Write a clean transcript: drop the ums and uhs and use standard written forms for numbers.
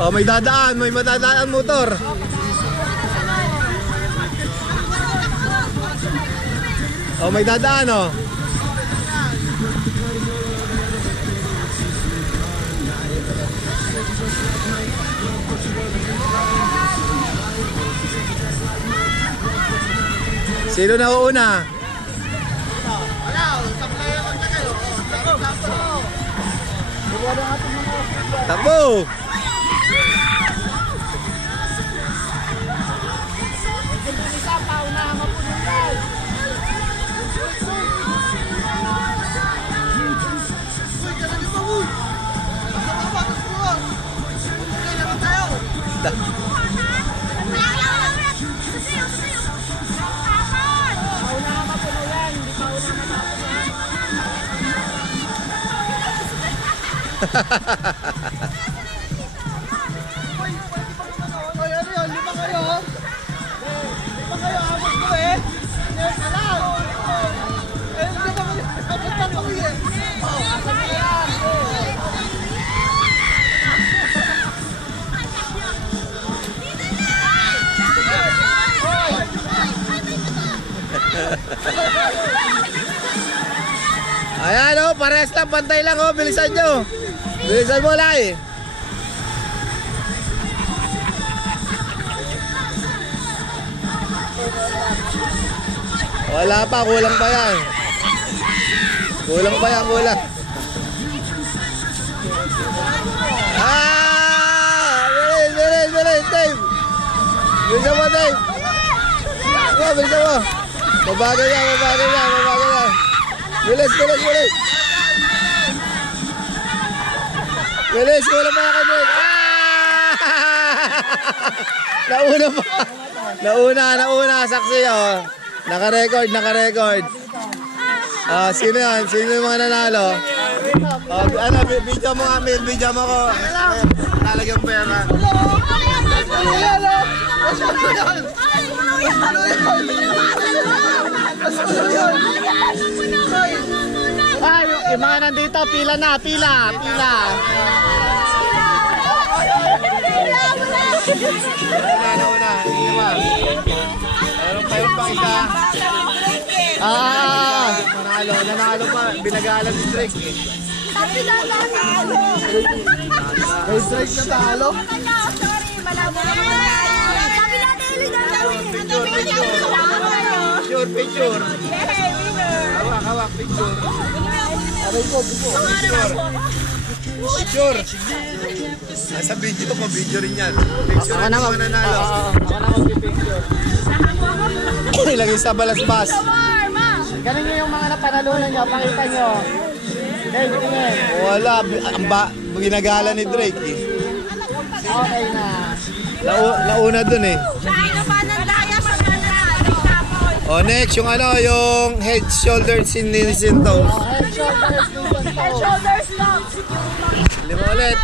Oh, may dadaan, may madadaan motor. Oh, may dadaan oh. Sino na uuna? Takbo! Ayan o, pares lang, pantay lang o, bilisan nyo. Bilisan mo lang. Wala pa, kulang pa yan. Kulang pa yan, kulang. Bilis, Dave. Bilisan mo, Dave. Bilisan mo. Mabagal yan. Bilis. Bilis, kulang pa yan kanil. Nauna pa. Nauna, saksi oh. Naka-record. Sino yan? Sino yung mga nanalo? Video mo Amil, video mo ko. Talagang pera. Ay, yung mga nandito, pila na. Nauna. Hindi ba? Mayroon pang isa. Nanalo pa. Binagalan si Drake. May strike na talo. Sorry, malabo naman. Picture. Hawak, picture. Picture. Nasa video ko, video rin yan. Picture Ako na nanalo. mag-picture. Ilagay sa balasbas. Ganun nyo yung mga napanalunan nyo, pakita nyo. Dave, tingin. Wala, ginagala ni Drake eh. Okay na. Nauna dun eh. Oh, next yung head, shoulders, sinisinto. Head, shoulders, Shoulders long. Lima ulit.